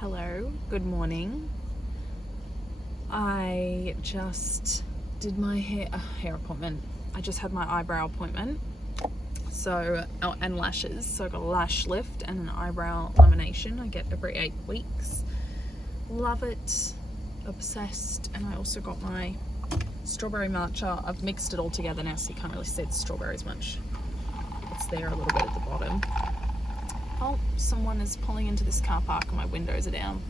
Hello, good morning. I just did my hair appointment. I just had my eyebrow appointment. And lashes. So I got a lash lift and an eyebrow lamination. I get every 8 weeks. Love it. Obsessed. And I also got my strawberry matcha. I've mixed it all together now, so you can't really see the strawberries much. It's there a little bit at the bottom. Oh, someone is pulling into this car park and my windows are down.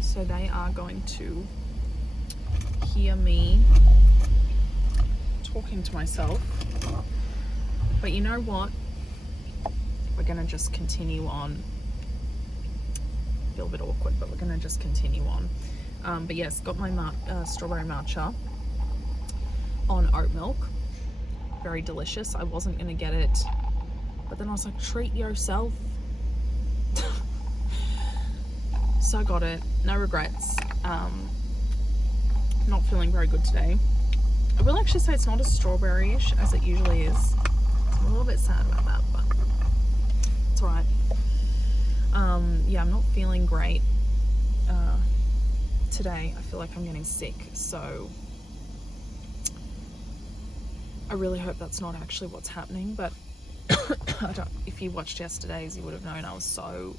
So they are going to hear me talking to myself. But you know what? We're going to just continue on. I feel a bit awkward, but we're going to just continue on. But yes, got my strawberry matcha on oat milk. Very delicious. I wasn't going to get it, but then I was like, treat yourself. So I got it. No regrets. Not feeling very good today. I will actually say it's not as strawberry-ish as it usually is. I'm a little bit sad about that, but it's alright. Yeah, I'm not feeling great today. I feel like I'm getting sick, so I really hope that's not actually what's happening, but if you watched yesterday's, you would have known I was so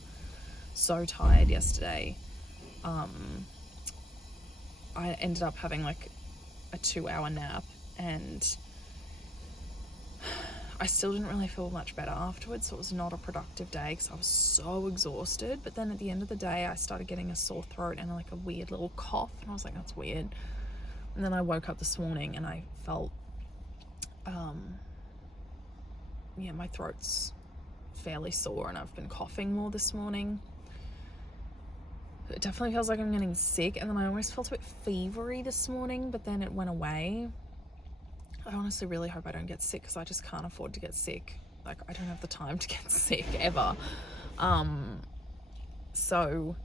tired yesterday. I ended up having like a 2-hour nap, and I still didn't really feel much better afterwards, so it was not a productive day because I was so exhausted. But then at the end of the day, I started getting a sore throat and like a weird little cough, and I was like, that's weird. And then I woke up this morning and I felt my throat's fairly sore, and I've been coughing more this morning. It definitely feels like I'm getting sick, and then I almost felt a bit fevery this morning, but then it went away. I honestly really hope I don't get sick because I just can't afford to get sick. Like, I don't have the time to get sick ever. So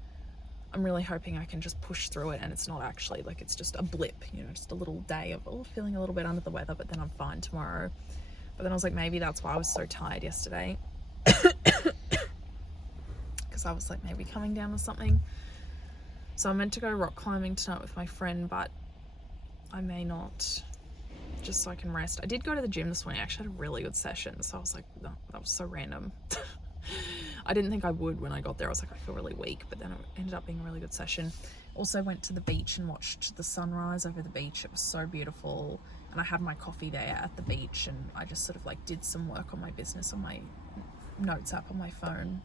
I'm really hoping I can just push through it and it's not actually like, it's just a blip, just a little day of feeling a little bit under the weather, but then I'm fine tomorrow. But then I was like, maybe that's why I was so tired yesterday. Because I was like, maybe coming down with something. So I'm meant to go rock climbing tonight with my friend, but I may not, just so I can rest. I did go to the gym this morning. I actually had a really good session, so I was like, no, that was so random. I didn't think I would when I got there. I was like, I feel really weak, but then it ended up being a really good session. Also went to the beach and watched the sunrise over the beach. It was so beautiful, and I had my coffee there at the beach, and I just sort of like did some work on my business on my notes app on my phone.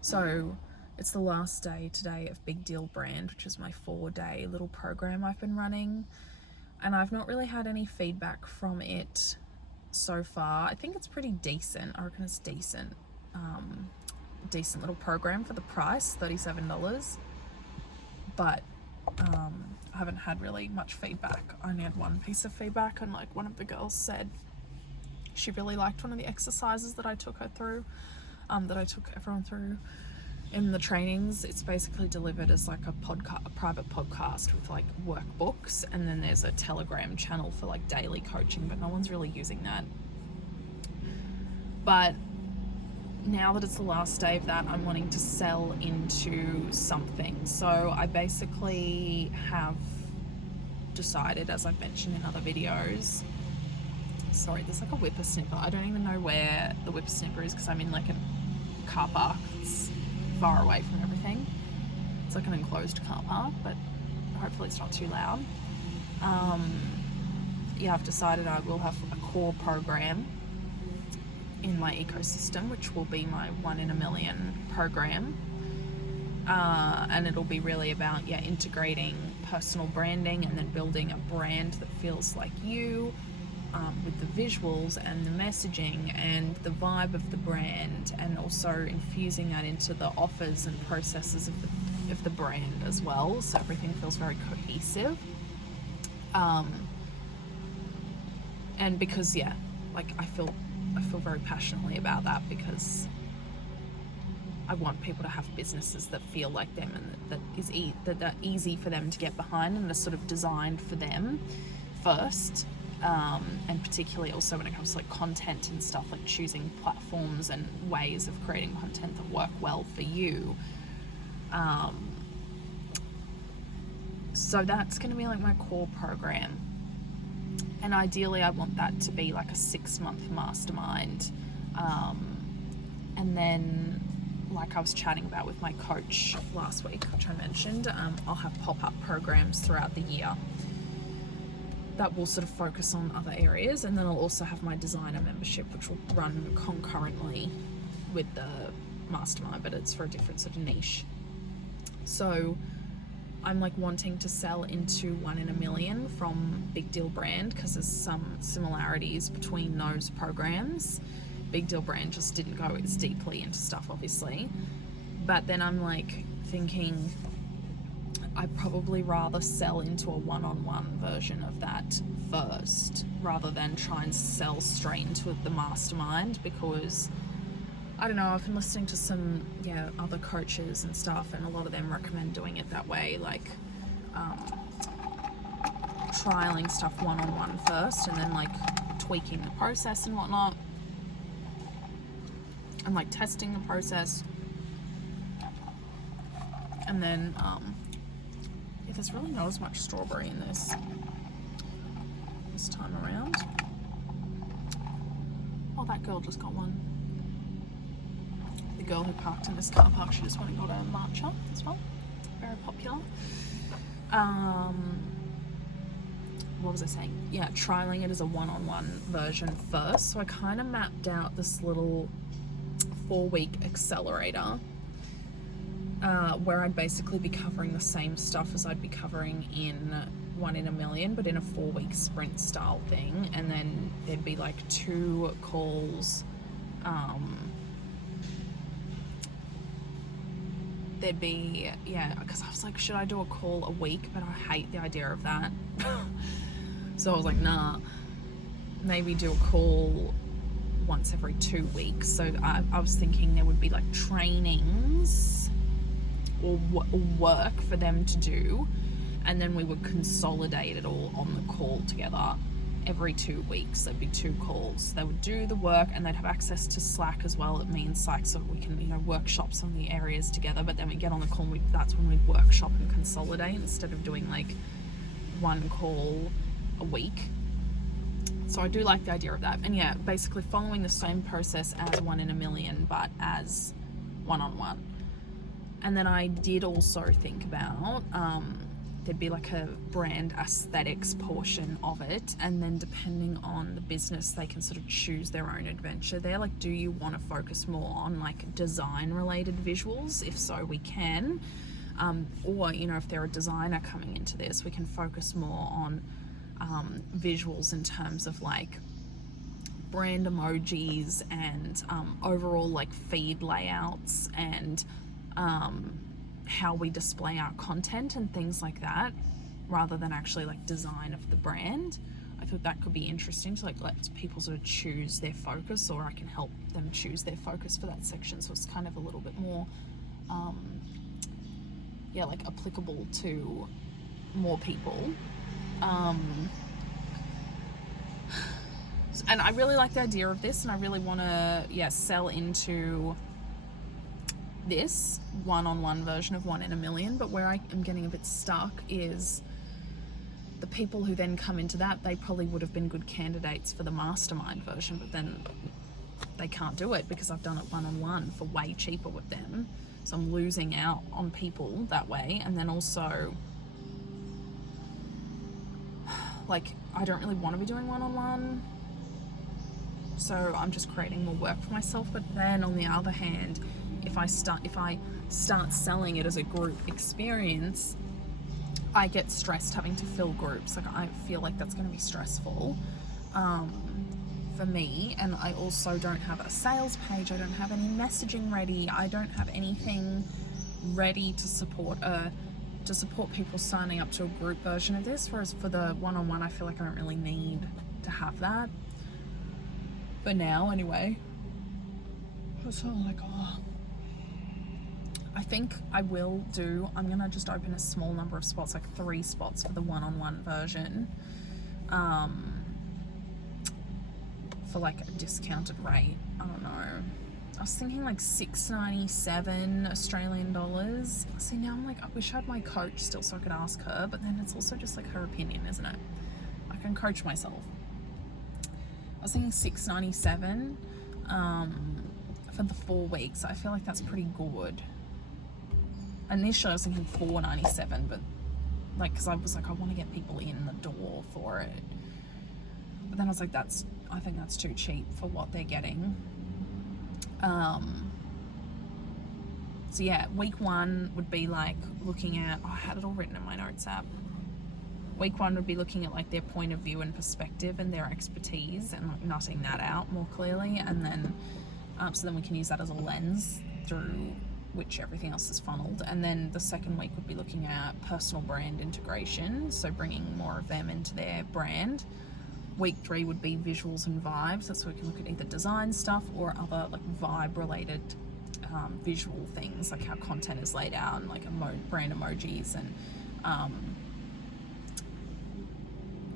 So it's the last day today of Big Deal Brand, which is my 4-day little program I've been running, and I've not really had any feedback from it so far. I think it's pretty decent. I reckon it's decent. Decent little program for the price, $37. But I haven't had really much feedback. I only had one piece of feedback, and like one of the girls said she really liked one of the exercises that I took her through, that I took everyone through in the trainings. It's basically delivered as like a private podcast with like workbooks, and then there's a Telegram channel for like daily coaching, but no one's really using that. But now that it's the last day of that, I'm wanting to sell into something. So I basically have decided, as I've mentioned in other videos, sorry, there's like a whippersnapper. I don't even know where the whippersnapper is because I'm in like a car park that's far away from everything. It's like an enclosed car park, but hopefully it's not too loud. I've decided I will have a core program in my ecosystem, which will be my 1 in a million program, and it'll be really about integrating personal branding and then building a brand that feels like you, with the visuals and the messaging and the vibe of the brand, and also infusing that into the offers and processes of the brand as well, so everything feels very cohesive. And because I feel very passionately about that, because I want people to have businesses that feel like them and that are easy for them to get behind and are sort of designed for them first, and particularly also when it comes to like content and stuff, like choosing platforms and ways of creating content that work well for you. So that's going to be like my core program, and ideally I want that to be like a 6-month mastermind, and then, like I was chatting about with my coach last week, which I mentioned, I'll have pop-up programs throughout the year that will sort of focus on other areas, and then I'll also have my designer membership, which will run concurrently with the mastermind, but it's for a different sort of niche. So I'm like wanting to sell into 1 in a Million from Big Deal Brand, because there's some similarities between those programs. Big Deal Brand just didn't go as deeply into stuff, obviously, but then I'm like thinking I'd probably rather sell into a one-on-one version of that first, rather than try and sell straight into the mastermind, because I don't know, I've been listening to some other coaches and stuff, and a lot of them recommend doing it that way, like trialing stuff one-on-one first, and then like tweaking the process and whatnot, and like testing the process, and then there's really not as much strawberry in this time around. Oh, that girl just got one. The girl who parked in this car park, she just went and got a matcha as well. Very popular. What was I saying? Yeah, trialing it as a one-on-one version first. So I kind of mapped out this little 4-week accelerator, where I'd basically be covering the same stuff as I'd be covering in 1 in a Million, but in a 4-week sprint style thing. And then there'd be like 2 calls. There'd be, because I was like, should I do a call a week? But I hate the idea of that. So I was like, nah, maybe do a call once every 2 weeks. So I was thinking there would be like trainings or work for them to do, and then we would consolidate it all on the call together every 2 weeks. There'd be 2 calls. They would do the work, and they'd have access to Slack as well. It means Slack, so we can workshop some of the areas together, but then we get on the call and that's when we'd workshop and consolidate, instead of doing like 1 call a week. So I do like the idea of that, and basically following the same process as 1 in a Million, but as one-on-one. And then I did also think about there'd be like a brand aesthetics portion of it, and then depending on the business, they can sort of choose their own adventure there. Like, do you want to focus more on like design related visuals? If so, we can, or if they're a designer coming into this, we can focus more on visuals in terms of like brand emojis and overall like feed layouts and how we display our content and things like that, rather than actually like design of the brand. I thought that could be interesting to like let people sort of choose their focus, or I can help them choose their focus for that section, so it's kind of a little bit more like applicable to more people. And I really like the idea of this, and I really want to sell into this one-on-one version of 1 in a Million. But where I am getting a bit stuck is the people who then come into that, they probably would have been good candidates for the mastermind version, but then they can't do it because I've done it one-on-one for way cheaper with them. So I'm losing out on people that way. And then also, like, I don't really want to be doing one-on-one, so I'm just creating more work for myself. But then on the other hand, if I start selling it as a group experience, I get stressed having to fill groups. Like, I feel like that's going to be stressful for me. And I also don't have a sales page. I don't have any messaging ready. I don't have anything ready to support people signing up to a group version of this. Whereas for the one-on-one, I feel like I don't really need to have that. For now, anyway. So like, I think I'm going to just open a small number of spots, like 3 spots for the one-on-one version. for like a discounted rate. I don't know. I was thinking like $6.97 Australian dollars. See, now I'm like, I wish I had my coach still so I could ask her, but then it's also just like her opinion, isn't it? I can coach myself. I was thinking $6.97 for the 4 weeks. I feel like that's pretty good. Initially I was thinking $4.97, but like, because I was like, I want to get people in the door for it. But then I was like, I think that's too cheap for what they're getting. So yeah, week 1 would be like looking at, I had it all written in my notes app. Week 1 would be looking at like their point of view and perspective and their expertise and like nutting that out more clearly, and then so then we can use that as a lens through which everything else is funneled. And then the second week would be looking at personal brand integration, so bringing more of them into their brand. Week 3 would be visuals and vibes. That's where we can look at either design stuff or other like vibe related visual things, like how content is laid out and like brand emojis and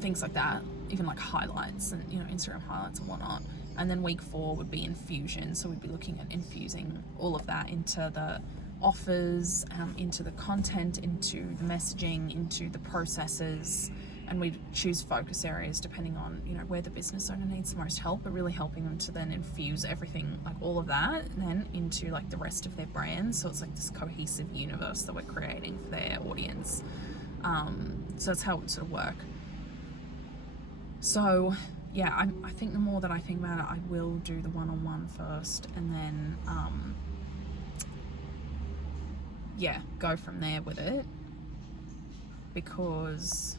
things like that, even like highlights and, you know, Instagram highlights and whatnot. And then week 4 would be infusion, so we'd be looking at infusing all of that into the offers, into the content, into the messaging, into the processes, and we'd choose focus areas depending on, you know, where the business owner needs the most help, but really helping them to then infuse everything, like all of that, then into like the rest of their brand. So it's like this cohesive universe that we're creating for their audience. So that's how it would sort of work. So yeah, I think the more that I think about it, I will do the one-on-one first, and then yeah, go from there with it, because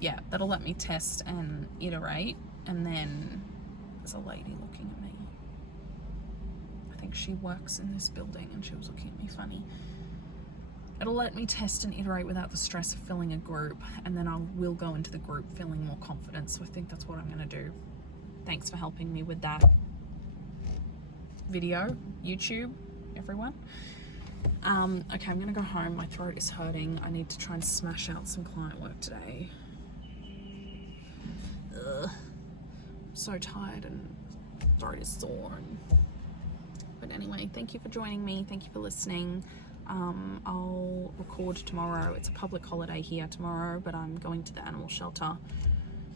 yeah, that'll let me test and iterate. And then there's a lady looking at me. I think she works in this building, and she was looking at me funny. It'll let me test and iterate without the stress of filling a group, and then I will go into the group feeling more confident. So I think that's what I'm going to do. Thanks for helping me with that video, YouTube, everyone. Okay, I'm going to go home. My throat is hurting. I need to try and smash out some client work today. Ugh. I'm so tired and throat is sore. But anyway, thank you for joining me. Thank you for listening. I'll record tomorrow. It's a public holiday here tomorrow, but I'm going to the animal shelter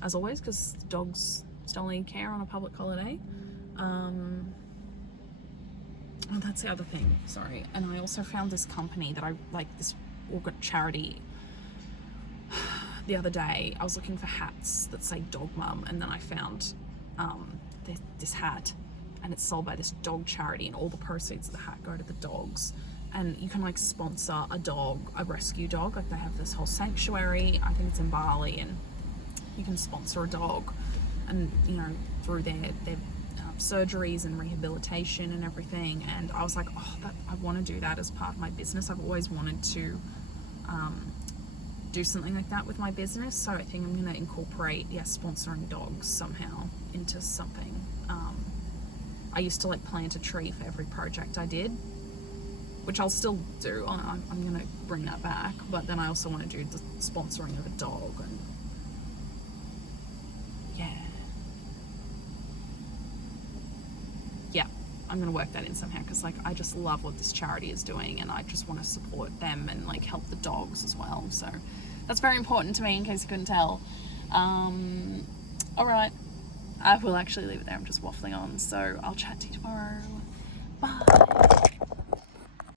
as always, because dogs still need care on a public holiday. Oh, that's the other thing, sorry. And I also found this company that I like, this charity. The other day I was looking for hats that say dog mum, and then I found this hat, and it's sold by this dog charity, and all the proceeds of the hat go to the dogs. And you can like sponsor a dog, a rescue dog. Like they have this whole sanctuary, I think it's in Bali, and you can sponsor a dog, and you know, through their surgeries and rehabilitation and everything. And I was like, oh, I want to do that as part of my business. I've always wanted to do something like that with my business, so I think I'm going to incorporate sponsoring dogs somehow into something. I used to like plant a tree for every project I did, which I'll still do. I'm going to bring that back, but then I also want to do the sponsoring of a dog. And yeah, I'm going to work that in somehow, because like I just love what this charity is doing, and I just want to support them and like help the dogs as well. So that's very important to me, in case you couldn't tell. All right, I will actually leave it there. I'm just waffling on, so I'll chat to you tomorrow. Bye.